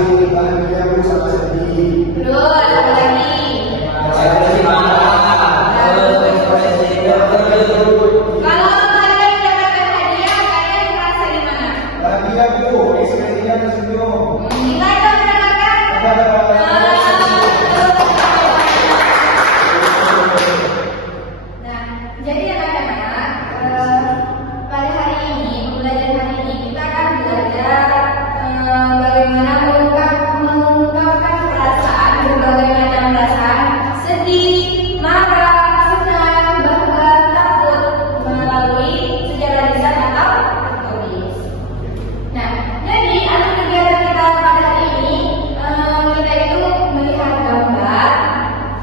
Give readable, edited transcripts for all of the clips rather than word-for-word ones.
bahagia sama sedih. Terus apa lagi? Ekspresi marah, ekspresi Kalau kalian mendapatkan hadiah, kalian merasa gimana? bahagia Bu, ekspresinya tersenyum. Gimana mendapatkan? Nah, jadi anak-anak, pada hari ini, pembelajaran hari ini kita akan belajar bagaimana mengungkapkan perasaan, berbagai macam perasaan, sedih, marah, senang, bangga, takut melalui secara lisan atau tertulis. Nah, jadi anak kegiatan kita pada hari ini kita itu melihat gambar,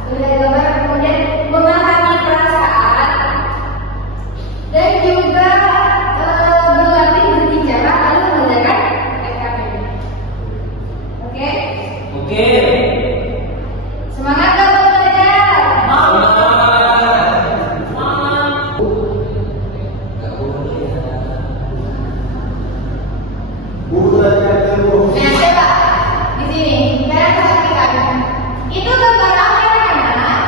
kemudian memahami perasaan dan juga berlatih berbicara lalu mengerjakan SKP. Oke? Oke. Semangat gak untuk belajar? Bu, belajar dulu. Nah, coba di sini kalian perhatikan. Itu gambar apa ya, anak?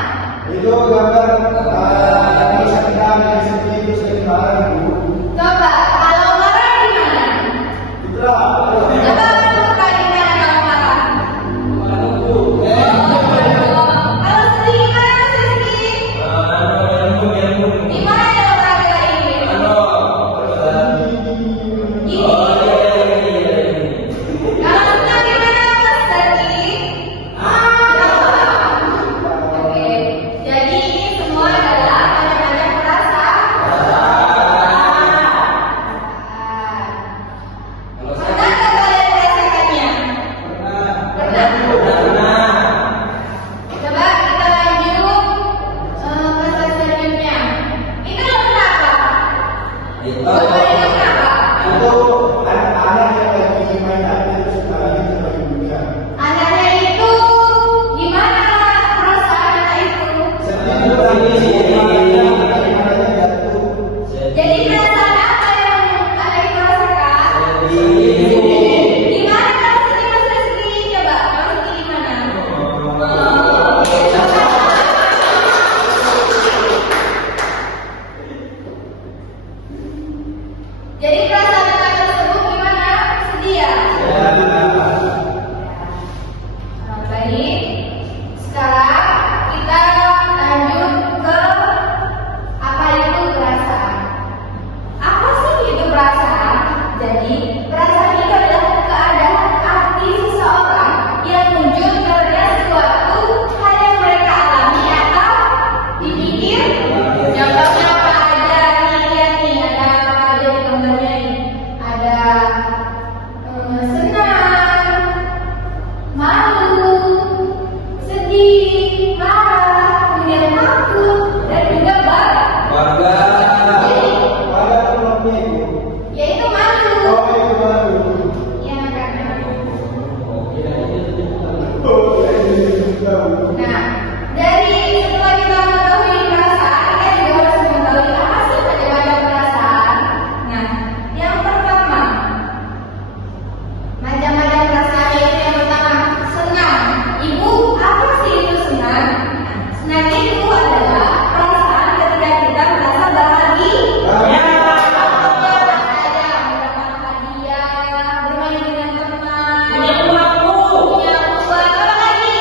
Itu gambar yang sedang yang sedih itu sedih marah Bu. Coba kalau marah gimana? Itulah. Coba tunjukkan gimana kalau marah. Kalau sedih gimana sedih? Gimana kalau kagak ini? Gini. Kalau senang gimana pas sedih? Oke. Jadi ini semua adalah macam-macam perasaan. Pernah nggak kalian merasakannya? Pernah. Coba kita lanjut proses selanjutnya. Itu kenapa? Jawabannya kenapa? Itu anak-anak yang lagi main hati itu sekarang sama ibunya. Anaknya itu gimana perasaan anak itu? Sedih marahnya jatuh. Jadi perasaan apa yang anak itu rasakan? Gimana kalau sedih masih sedih? Coba kalau sedih gimana? Jadi perasaan anak tersebut gimana? Sedih ya? Baik. Sekarang kita lanjut ke apa itu perasaan. Apa sih itu perasaan? Jadi perasaan itu adalah keadaan hati seseorang yang muncul karena suatu hal yang mereka alami atau dipikir. Contohnya apa aja nih? Lihat nih, ada apa aja di gambarnya ini? Ada senang, malu, sedih, marah, kemudian takut, dan juga Warga. Jadi, Ada penolongnya Ibu. yaitu malu. Oh, itu baru. Ya kan? Oh, ini tahu. Nah, dari setelah kita mengetahui perasaan, kita juga harus mengetahui apa sih macam-macam perasaan. Nah, yang pertama, macam-macam perasaan itu yang pertama, senang. Ibu, apa sih itu senang? Senang itu adalah perasaan ketika kita merasa bahagia. Ada mendapatkan hadiah, bermain dengan teman, punya uang, apa lagi?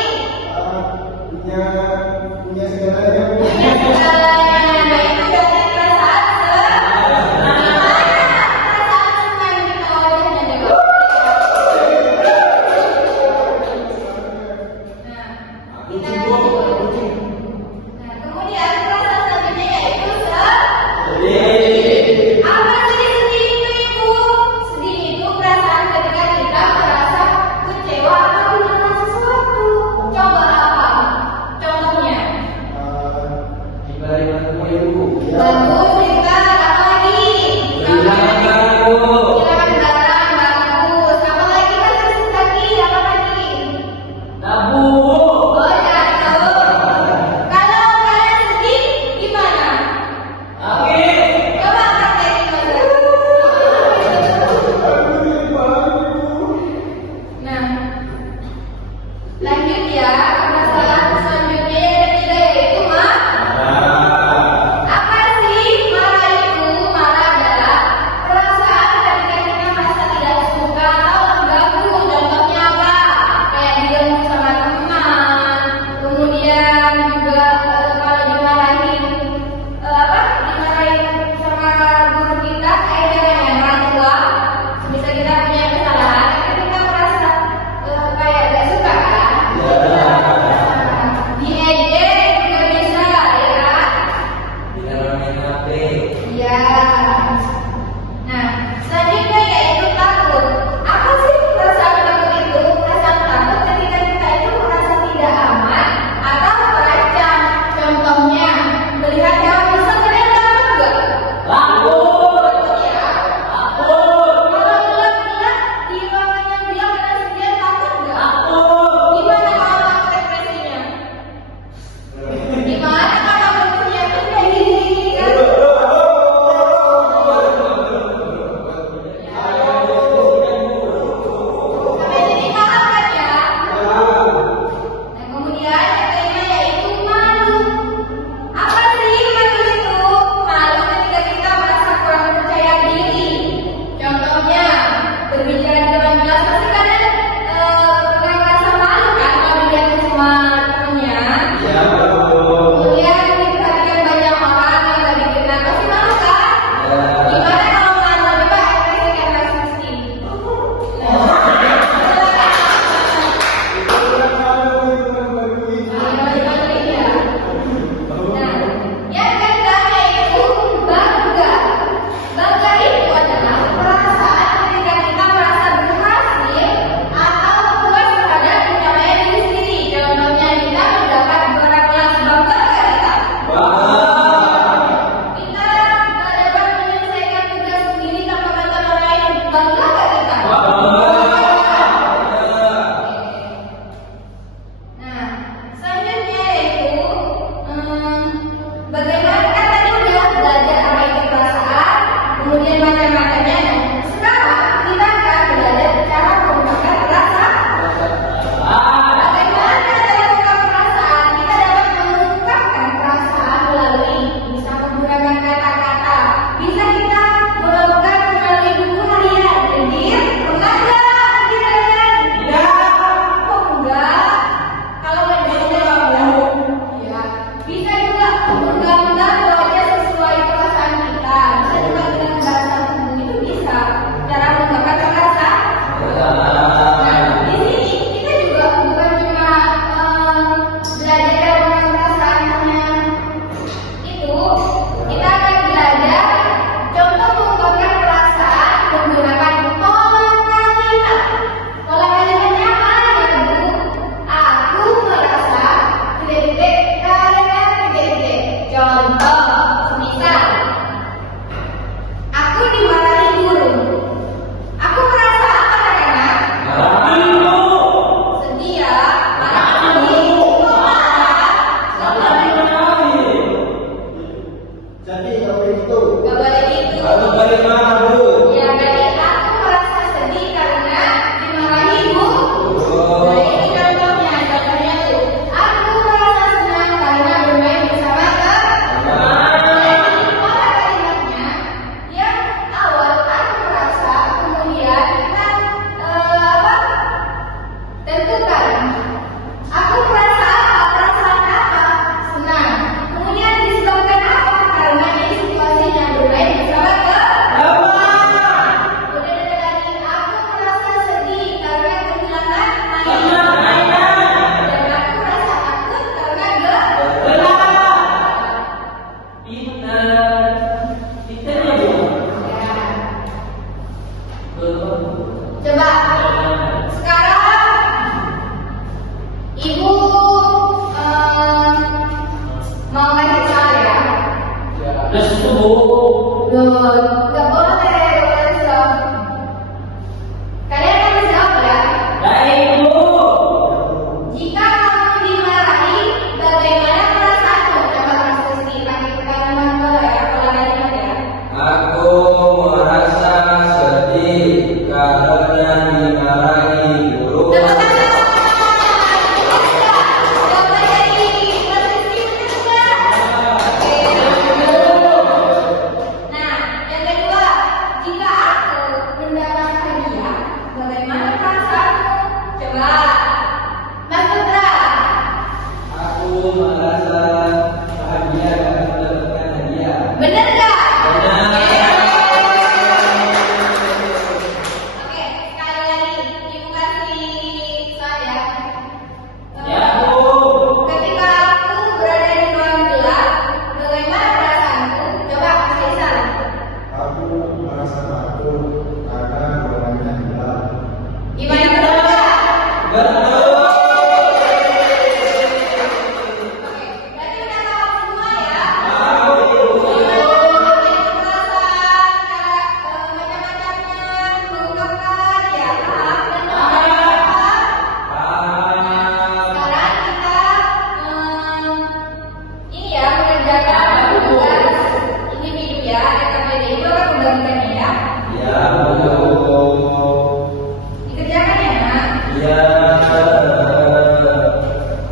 Ya.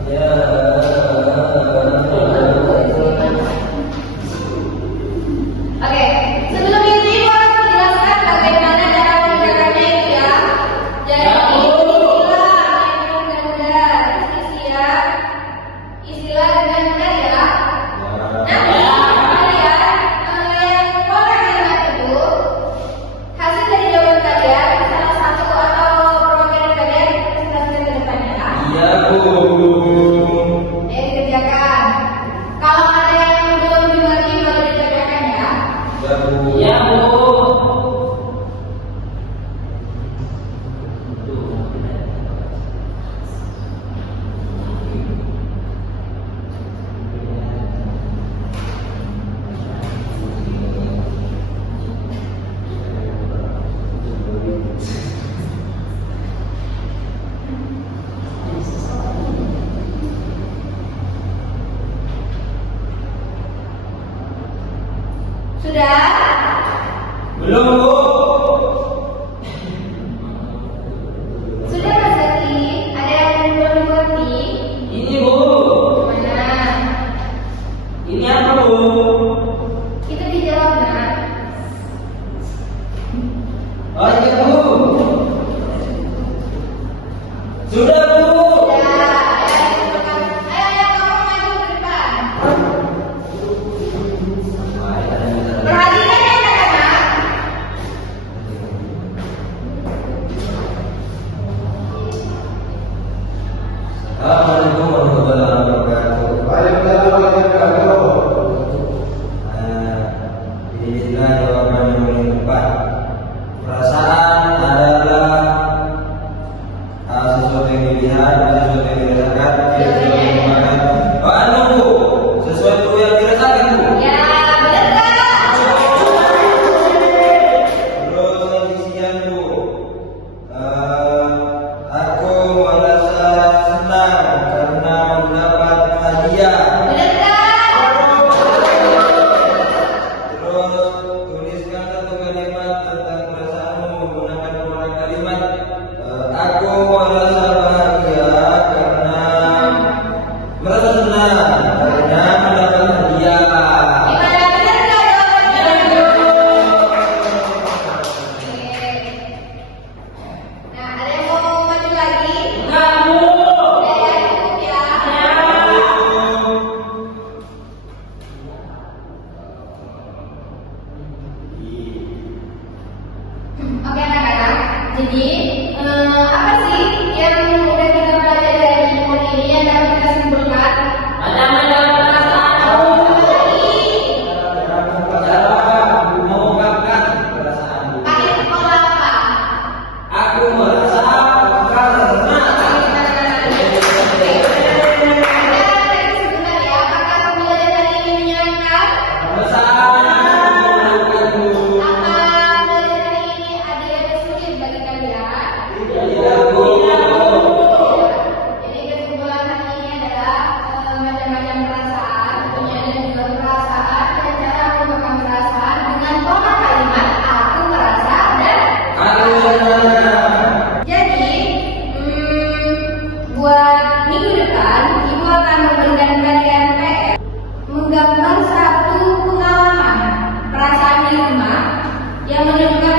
Ya. Oke, sebelum ini mau menjelaskan bagaimana cara mengerjakannya itu ya. Jadi istilah yang mudah-mudah, istilah dengan mudah ya. Nanti kalian yang pola kalimat itu hasil dari jawaban kalian salah satu atau perwakilan kalian presentasikan ke depannya ya. Iya, Bu. Dikerjakan. Kalau ada yang belum lagi baru dikerjakan ya. Ya, Bu. Ya, Bu. Sudah? Belum, Bu. Sudah Mas Zaki? Ada yang belum mengerti? Ini, Bu. Mana? Ini apa, Bu? Itu dijawab nak. Oh, iya, Bu. Sudah, Bu. Sudah. Ayo kamu maju ke depan. Perhatikan ya anak-anak. Assalamualaikum warahmatullahi wabarakatuh. Waalaikumsalam warahmatullahi wabarakatuh. Inilah jawaban yang paling tepat. Perasaan adalah sesuatu yang dilihat, sesuatu yang dirasakan, sesuatu yang dimakan. Anu, Bu, sesuatu yang dirasakan, Bu. Ya, benar Kak. Terus yang isian, Bu. Aku merasa senang karena mendapat hadiah. Benar Kak. Terus tuliskan satu kalimat tentang perasaanmu menggunakan pola kalimat. Aku merasa bahagia karena merasa senang karena mendapat hadiah. Gimana benar Kak jawabannya? Oke. Nah, ada yang mau maju lagi? Enggak, Bu. Ya, cukup ya. Oke anak-anak, jadi apa sih yang udah kita pelajari dari ilmu ini yang dapat kita simpulkan? Ada perasaan. Apa lagi? Cara mengungkapkan perasaan. Pakai pola apa? Aku merasa karena Sebentar ya, apakah pembelajaran ini menyenangkan? perasaan menyenangkanmu. Apa pembelajaran ini ada yang sulit bagi kalian? Tidak, Bu. Jadi kesimpulan hari ini adalah macam-macam perasaan, punya dan juga perasaan dan cara mengungkapkan perasaan dengan pola kalimat aku merasa dan Aku merasa. jadi buat minggu depan ibu akan memberikan kalian PR menggambar satu pengalaman perasaan di rumah yang menunjukkan